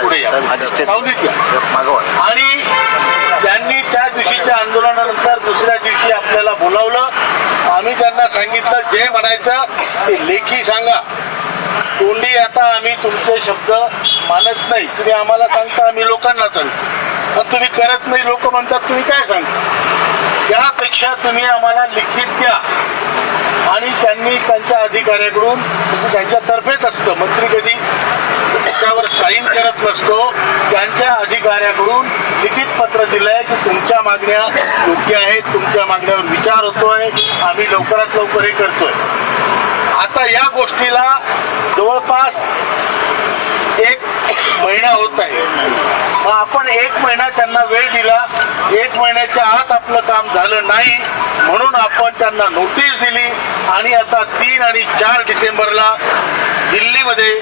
पुढे या, सावलीत या. आणि त्यांनी त्या दिवशीच्या आंदोलनानंतर दुसऱ्या दिवशी आपल्याला बोलावलं. आम्ही त्यांना सांगितलं जे म्हणायचं ते लेखी सांगा. तोंडी आता आम्ही तुमचे शब्द मानत नाही. तुम्ही आम्हाला सांगता, आम्ही लोकांना सांगतो. मग तुम्ही करत नाही, लोक म्हणतात तुम्ही काय सांगता. त्यापेक्षा तुम्ही आम्हाला लिखित द्या. आणि त्यांनी त्यांच्या अधिकाऱ्याकडून, त्यांच्यातर्फेच असतं, मंत्री कधी त्यावर साईन करत नसतो, त्यांच्या अधिकाऱ्याकडून लिखित पत्र दिलंय की तुमच्या मागण्या योग्य आहेत, तुमच्या मागण्यावर विचार होतोय, आम्ही लवकरात लवकर हे करतोय. आता या गोष्टीला जवळपास 1 महिना होत आहे. मग आपण 1 महिना त्यांना वेळ दिला. 1 महिन्याच्या आत आपलं काम झालं नाही म्हणून आपण त्यांना नोटीस दिली. आणि आता 3 आणि 4 डिसेंबरला दिल्लीमध्ये